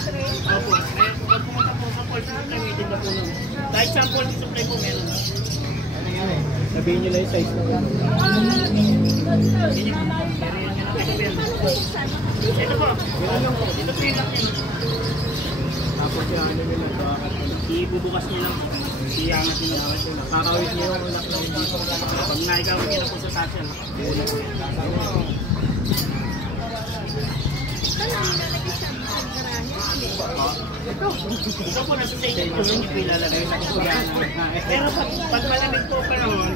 Opo. Kaya kung pumunta po sa Paul Supply, may tinda po nun. Kahit sa Paul Supply po meron. Ano yan eh? Sabihin nyo lang yung size mo. Ito po. Ito po yung lock niya. Tapos yung ano nila ito. Ibubukas niya lang. Iangat niya lang. Nakakawit niyo yung lock na hindi. Pag naikawin niya na po sa taas yan. Ito po nasa stage po niyo po ilalagay sa kusugan. Pero pag malamig po panahon,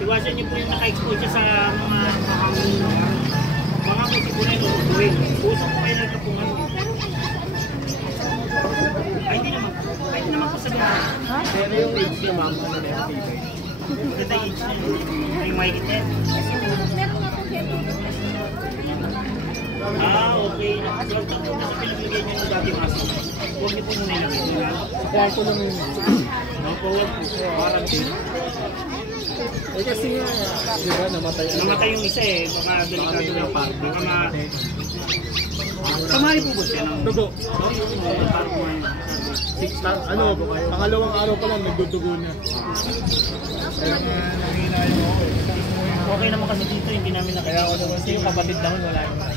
iwasan niyo po yung naka-expose sa mga musikulay o tuwing. Puso po kayo nagkapungan. Ay, hindi naman. Ay, hindi naman po sa mga. Pero yung age niya ma'am, ano na yung fever? Maganda yung age niya. Yung mahigit eh. Okay. Nakasarap lang po na sa pinaglagay niyo ng dati maso. Huwag niyo po muna ilagay. Kaya ko lang yun. Huwag po. Parang din. Eh kasi nga, di ba, namatay. Namatay yung isa eh. Baka delikado na pa. Baka ma... Kamari po ba siya ng Dugo. parang Ano, pangalawang araw pa lang, nagdudugo na. okay naman kasi dito, hindi namin nakaya ako naman. Kasi yung kapatid naman, wala naman.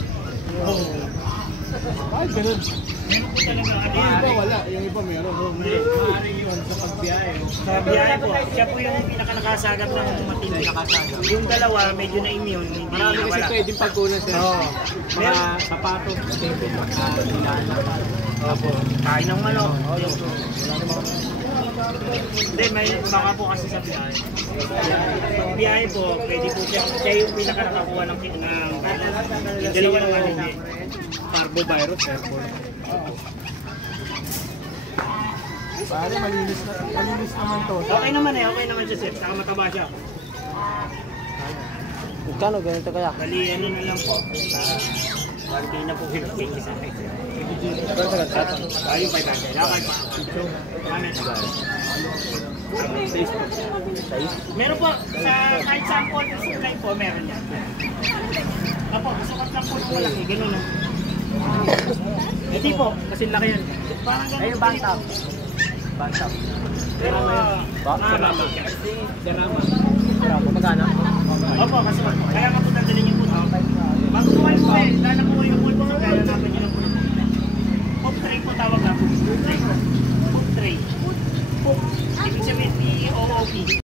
Ay, ganun. Meron po talaga. Ano Yung yan? iba wala, yung iba meron. Maaaring yun sa pagbiyahe. Sa biyahe po, siya po yung pinaka-nakasagap ng matindi. Yung dalawa, medyo na-immune. Marami kasi pwedeng pagkunan sila. Oo. Mga sapatos, tapos magkakalaan. Opo. Kain ng manok. Hindi, may baka po kasi sa biyahe. Pag biyahe po, pwede po siya yung pinaka-nakakuha ng yung dalawa naman hindi. Parvovirus, airborne. Pare, malinis naman to. Okay naman eh, okay naman siya sir. Saka mataba siya. Magkano ganito kaya? Bali, ano na lang po. Quality na po 50 sa akin. Ayun, 500. Lakad pa. Meron po, kahit saan po yung supply po, meron yan. Apo, sukat lang po ng malaki, gano'n no? Hindi po, kasi laki yan. Parang gano'n. Ayun, bantap. Bantap. Pero, Derama. mahaba. Derama, magkano?